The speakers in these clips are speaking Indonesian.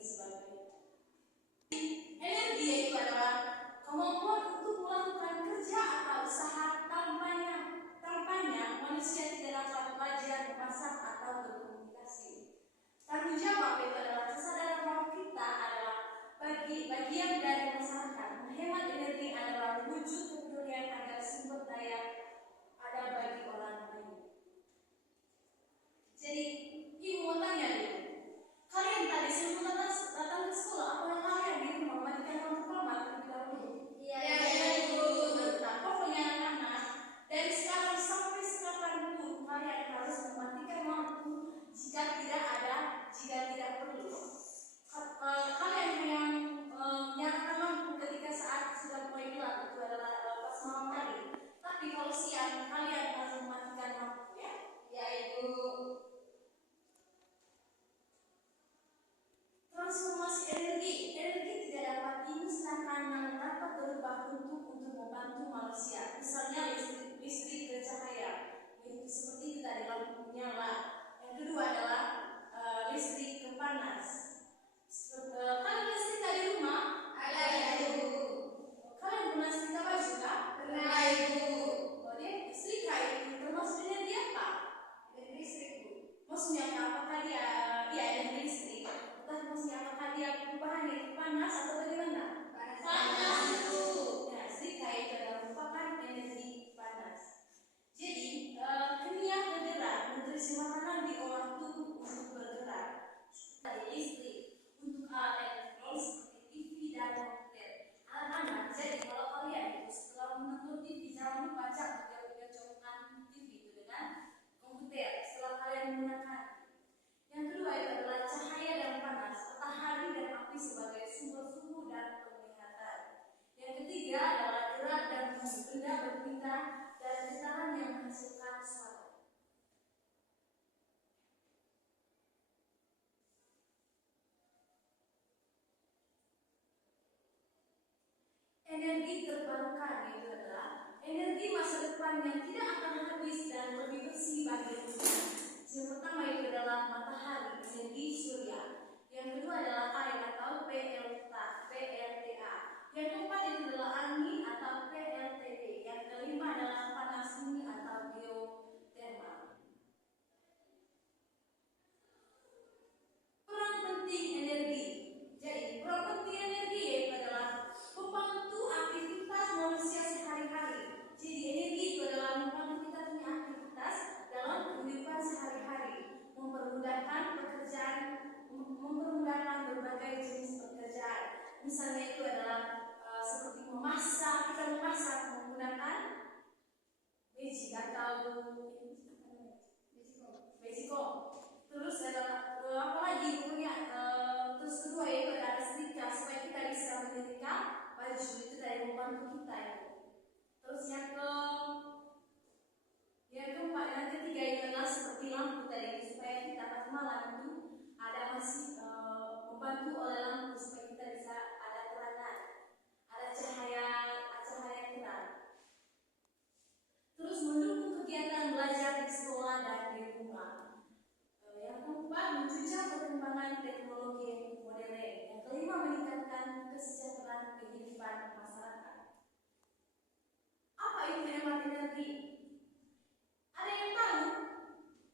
sebagainya. Energi itu adalah kemampuan untuk melakukan kerja atau usaha tanpanya manusia tidak dapat belajar, memasak atau berkomunikasi. Tanggung jawab itu adalah kesadaran bahwa kita adalah bagian dari masyarakat. Menghemat energi adalah wujud kepedulian agar sumber daya ada bagi orang lain. Jadi, ibu mau tanya dulu. Kalian tadi sebelum datang ke sekolah, apakah kalian di rumah mematikan lampu kamar terlebih dahulu? Iya, Ibu. Nah, pokoknya anak-anak, dari sekarang sampai kapanpun kalian harus mematikan lampu jika tidak perlu. Kalian yang menyalakan lampu ketika saat sudah mulai gelap itu adalah pas malam hari. Tapi kalau siang kalian harus mematikan lampu, ya? Ya, Ibu. Transformasi energi tidak dapat dimusnahkan namun dapat berubah untuk membantu manusia. Misalnya listrik ke cahaya, seperti itu tadi lampu nyala. Yang kedua adalah listrik ke panas. Kalian listrik di rumah? Ada, Ibu. Kalian pernah setrika baju kah? Pernah, Ibu. Setrika itu termasuk energi apa? Energi listrik, Bu. Maksudnya apakah dia energi listrik? Maksudnya apakah dia bahannya itu panas atau bagaimana? Panas itu. Ya, setrika itu adalah merupakan energi panas. Jadi kimia bergerak, nutrisi makanan diolah tubuh untuk bergerak. Dari listrik untuk alat elektronik seperti TV dan komputer. Anak-anak, jadi kalau kalian itu setelah menonton TV jangan lupa cek colokan TV itu dengan komputer setelah kalian menggunakan. Yang kedua itu adalah cahaya dan panas, matahari dan api sebagai sumber suhu dan penglihatan. Yang ketiga adalah gerak dan benda berpindah dan getaran yang menghasilkan suara. Energi terbarukan itu adalah energi masa depan yang tidak akan habis dan lebih bersih bagi dunia. Yang pertama itu adalah matahari, energi surya. Yang kedua adalah air atau PLTA. Yang keempat itu adalah angin atau PLTP. Yang kelima adalah panas bumi atau geotermal. Peran penting energi. Jadi peran penting energi yaitu adalah membantu aktivitas manusia sehari-hari. Jadi energi itu adalah membantu kita punya aktivitas dalam kehidupan sehari-hari, mempermudahkan pekerjaan, mempermudahkan berbagai jenis pekerjaan. Misalnya itu adalah seperti memasak, kita memasak menggunakan magic atau magicom. Terus ada apa lagi punya? Terus kedua yaitu ada setrika supaya kita bisa menyetrika baju itu dari membantu kita ya. Terus yang keempat, yang ketiga itu adalah seperti lampu tadi supaya kita pas malam itu ada masih membantu oleh lampu supaya kita bisa ada terangan, ada cahaya terang. Terus mendukung kegiatan belajar di sekolah dan di rumah. Yang keempat, menjunjang perkembangan teknologi modern. Yang kelima, meningkatkan kesejahteraan kehidupan masyarakat. Apa itu hemat energi? Ada yang tahu?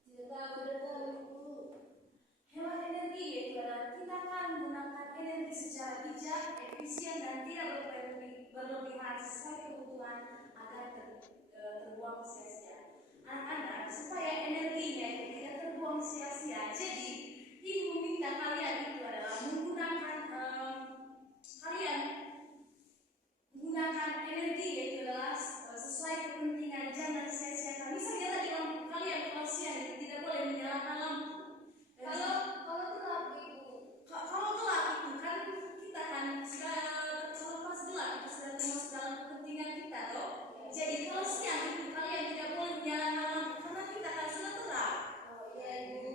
Tidak tahu. Hemat energi yaitu adalah tindakan menggunakan energi secara bijak, efisien dan tidak berlebihan sesuai kebutuhan agar terbuang sia-sia. Anak-anak, supaya energinya itu tidak terbuang sia-sia. Jadi, ibu meminta kalian itu adalah menggunakan energi yaitu adalah sesuai kepentingan, jangan sia-siakan. Misalnya tadi lampu kalian kalau siang itu tidak boleh menyalakan lampu. Kalau gelap ibu. Kalau gelap itu kan kita kan kalau pas gelap itu sudah termasuk dalam kepentingan kita toh. Jadi kalau siang itu kalian tidak boleh menyalakan lampu karena kita kan sudah terang. Oh iya ibu.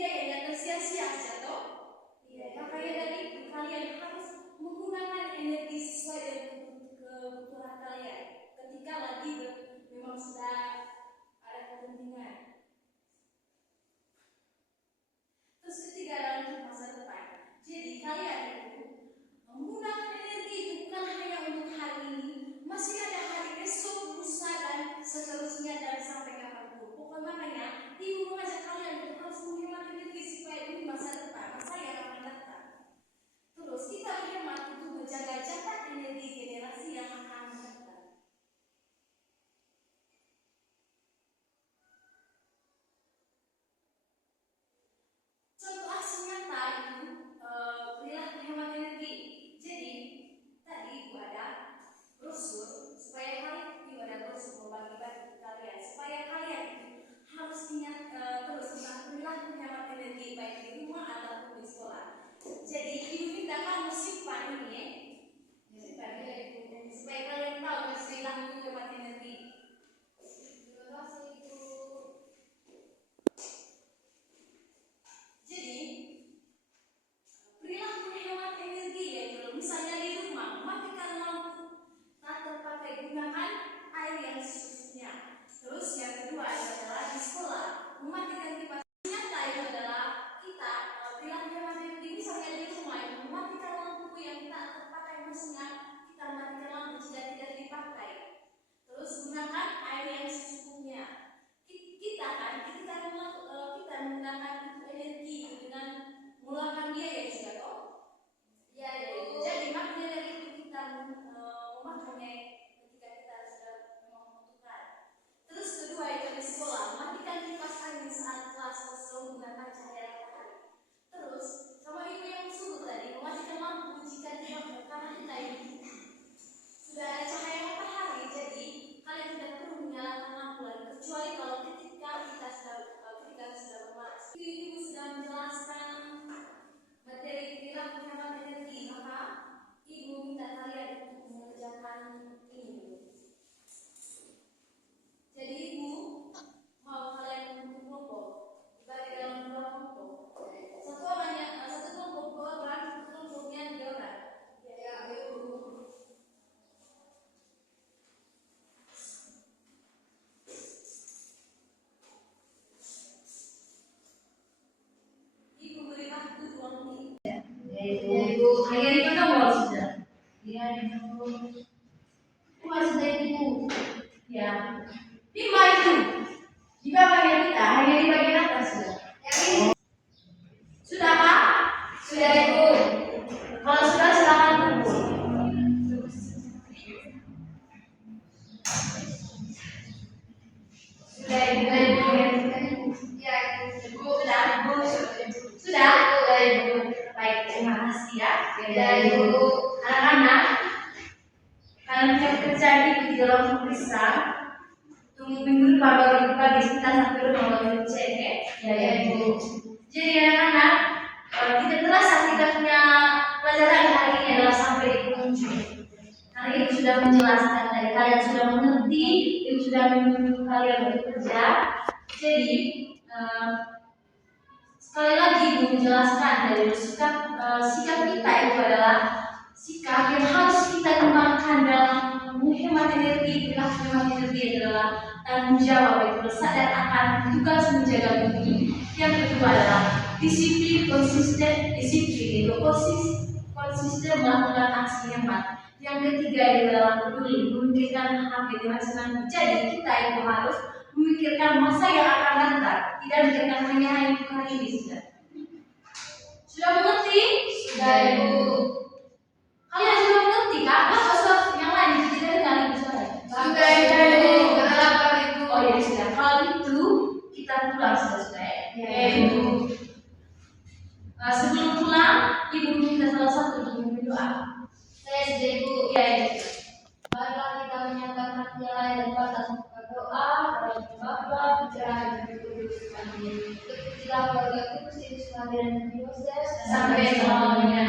biaya yang tersia-sia jatuh. Makanya dari itu kalian harus menggunakan energi sesuai dengan kebutuhan kalian. Ketika lagi memang sudah ada kepentingan. Terus ketiga adalah untuk masa depan. Jadi kalian itu menggunakan energi itu bukan hanya untuk hari ini, masih ada hari esok, lusa dan seterusnya dan sampai kapanpun. Pokoknya makanya ibu mengajak kalian untuk harus menghemat energi supaya ini masa depan, masa yang akan datang. Terus kita menghemat untuk menjaga jatah energi generasi yang akan datang. Contoh aksi nyata itu perilaku hemat energi. Jadi tadi itu ada brosur supaya kalian itu ada brosur membagi-bagi ke kalian supaya kalian harus ingat terus tentang perilaku hemat energi baik di rumah ataupun di sekolah. Jadi ibu minta kamu simpan ini ya, simpan ya supaya kalian tahu perilaku hemat energi. Jadi perilaku hemat energi yaitu misalnya di rumah matikan lampu, tak terpakai gunakan air yang secukupnya. Terus yang kedua adalah di sekolah mematikan kipas. Nyata itu adalah kita perilaku hemat energi misalnya di rumah itu mematikan lampu yang tak terpakai mesinnya, kita matikan lampu jika tidak dipakai. Terus gunakan air yang secukupnya. Kita menggunakan energi dengan mengeluarkan biaya juga toh. Ya, jadi makanya dari itu kita memakainya ketika kita sudah membutuhkan. Terus kedua itu di sekolah matikan kipas angin saat kelas kosong menggunakan cahaya matahari. Terus sama ibu yang suruh tadi mematikan lampu jika tidak karena kita ini sudah ada cahaya matahari, jadi kalian tidak perlu menyalakan lampu lagi kecuali kalau ketika kita sudah memanas. Ibu sudah menjelaskan materi perilaku hemat energi, maka ibu minta kalian untuk mengerjakan ini. Jadi ibu mau kalian untuk kelompok dibagi dalam dua kelompok. Satu kelompok 2 orang, satu kelompoknya 3 orang. Ya, ibu. Ibu beri waktu 2 menit. Ibu, hanya itu dong sudah. Ya, ibu. Sudah ibu. Ya. 5 itu. Di bawahnya kita, hanya di bagian atas sudah. Sudah Pak? Sudah ibu. Kalau sudah silakan kumpul. Sudah ibu. Ya ibu. Sudah ibu. Sudah ibu. Baik, terima kasih ya. Ya ibu. Anak-anak, kalian kerja di dalam periksa. Tunggu minggu depan baru pagi kita sampai rumah baru cek ya ibu. Jadi anak-anak, kita terasa kita punya pelajaran hari ini adalah sampai di penghujung. Karena ibu sudah menjelaskan tadi, kalian sudah mengerti, ibu sudah menyuruh kalian bekerja. Jadi sekali lagi ibu menjelaskan dari sikap kita itu adalah sikap yang harus kita kembangkan dalam menghemat energi. Perilaku hemat energi adalah tanggung jawab itu sadar akan tugas menjaga bumi. Yang kedua adalah disiplin itu konsisten melakukan aksi hemat. Yang ketiga adalah peduli memikirkan hak generasi. Jadi kita itu harus memikirkan masa yang akan datang, tidak memikirkan hanya hari ini sudah mengerti? Sudah ibu. Kalian sudah mengerti kak? Apa soal yang lain tidak dengar ibu saya? Sudah ibu. Kenapa ibu? Oh ya sudah. Kalau itu kita pulang sudah ya ibu. Sebelum pulang, ibu minta salah satu untuk memimpin doa. Saya sudah ibu. Ya ibu. Marilah kita menyatakan jalan dan batas berdoa dalam Bapa, Putra, dan Roh Kudus. Amin. Terpujilah keluarga kudus Yesus dan Yoses sampai selamanya.